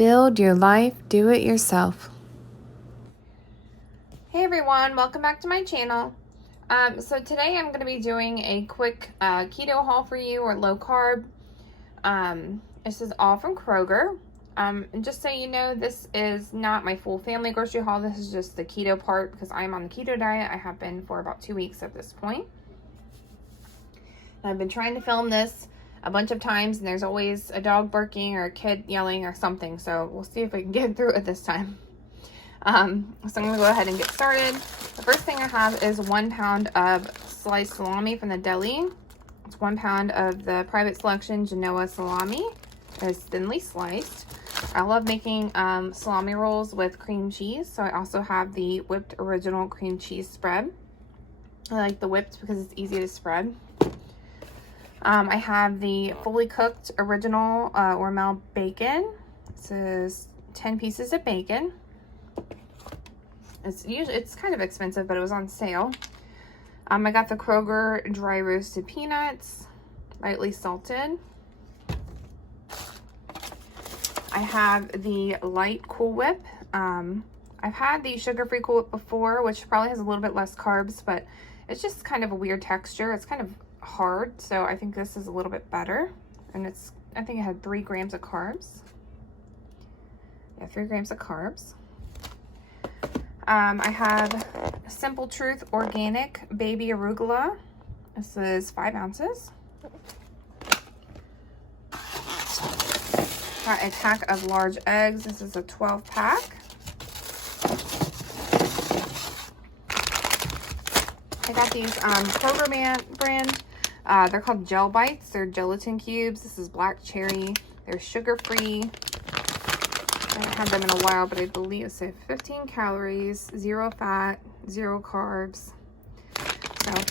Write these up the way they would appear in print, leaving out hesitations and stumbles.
Build your life, do it yourself. Hey everyone, welcome back to my channel. So today I'm going to be doing a quick keto haul for you, or low carb. This is all from Kroger. And just so you know, this is not my full family grocery haul. This is just the keto part because I'm on the keto diet. I have been for about 2 weeks at this point. I've been trying to film this a bunch of times, and there's always a dog barking or a kid yelling or something, so we'll see if we can get through it this time. So I'm going to go ahead and get started. The first thing I have is 1 pound of sliced salami from the deli. It's 1 pound of the Private Selection Genoa salami. It's thinly sliced. I love making salami rolls with cream cheese, so I also have the whipped original cream cheese spread. I like the whipped because it's easy to spread. I have the fully cooked original Hormel Bacon. This is 10 pieces of bacon. It's kind of expensive, but it was on sale. I got the Kroger dry roasted peanuts, lightly salted. I have the light Cool Whip. I've had the sugar-free Cool Whip before, which probably has a little bit less carbs, but it's just kind of a weird texture. It's kind of hard, so I think this is a little bit better. And I think it had 3 grams of carbs. Yeah, 3 grams of carbs. I have Simple Truth Organic Baby Arugula. This is 5 ounces. Got a pack of large eggs. This is a 12 pack. I got these Kroger brand. They're called Gel Bites. They're gelatin cubes. This is black cherry. They're sugar-free. I haven't had them in a while, but I believe it said 15 calories, 0 fat, 0 carbs.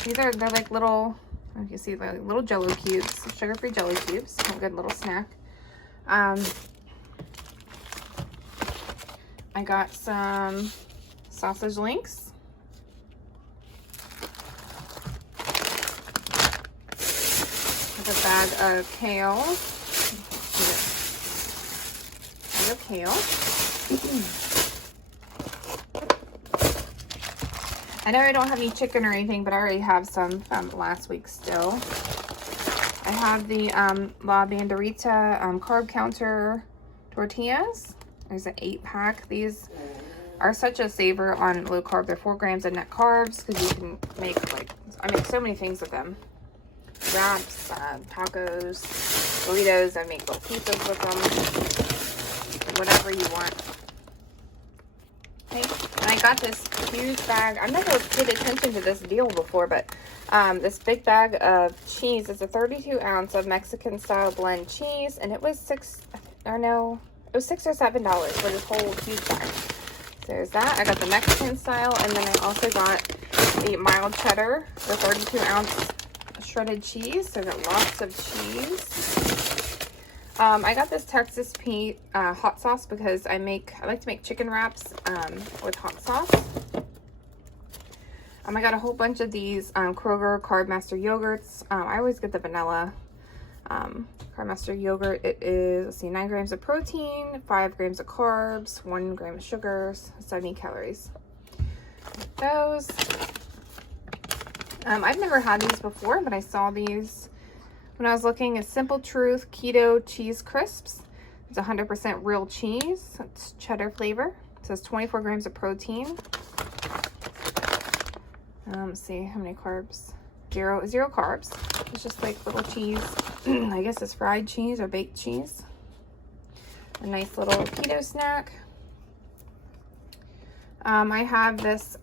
So they're like little, you can see, like little Jello cubes, sugar-free jelly cubes. A good little snack. I got some sausage links. A bag of kale. I know I don't have any chicken or anything, but I already have some from last week still. I have the La Banderita carb counter tortillas. There's an 8-pack. These are such a saver on low carb. They're 4 grams of net carbs because you can make, I make so many things with them. Wraps, tacos, burritos. I make little pizzas with them. Whatever you want. Okay, and I got this huge bag. I've never paid attention to this deal before, but this big bag of cheese is a 32 ounce of Mexican style blend cheese, and it was $6 or $7 for this whole huge bag. So there's that. I got the Mexican style, and then I also got the mild cheddar, the 32 ounce shredded cheese. So I got lots of cheese. I got this Texas Pete hot sauce because I like to make chicken wraps with hot sauce. I got a whole bunch of these Kroger Carb Master yogurts. I always get the vanilla Carb Master yogurt. It is, let's see, 9 grams of protein, 5 grams of carbs, 1 gram of sugars, 70 calories. Those. I've never had these before, but I saw these when I was looking at Simple Truth Keto Cheese Crisps. It's 100% real cheese. It's cheddar flavor. It says 24 grams of protein. Let's see how many carbs. Zero carbs. It's just like little cheese. I guess it's fried cheese or baked cheese. A nice little keto snack. I have this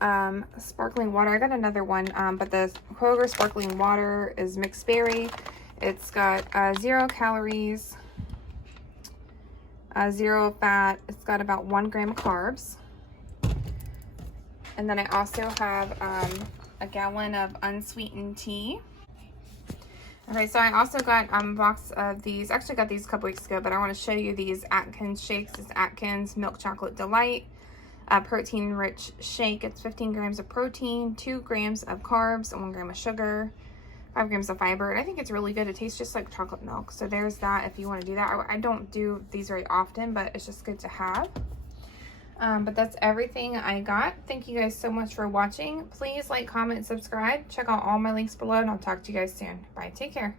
sparkling water. I got another one, but the Kroger sparkling water is mixed berry. It's got 0 calories, 0 fat. It's got about 1 gram of carbs. And then I also have a gallon of unsweetened tea. Okay, so I also got a box of these. Actually got these a couple weeks ago, but I want to show you these Atkins Shakes. It's Atkins Milk Chocolate Delight. Protein-rich shake. It's 15 grams of protein, 2 grams of carbs, and 1 gram of sugar. 5 grams of fiber, and I think it's really good. It tastes just like chocolate milk. So there's that if you want to do that. I don't do these very often, but it's just good to have. But that's everything I got. Thank you guys so much for watching. Please like, comment, subscribe. Check out all my links below, and I'll talk to you guys soon. Bye. Take care.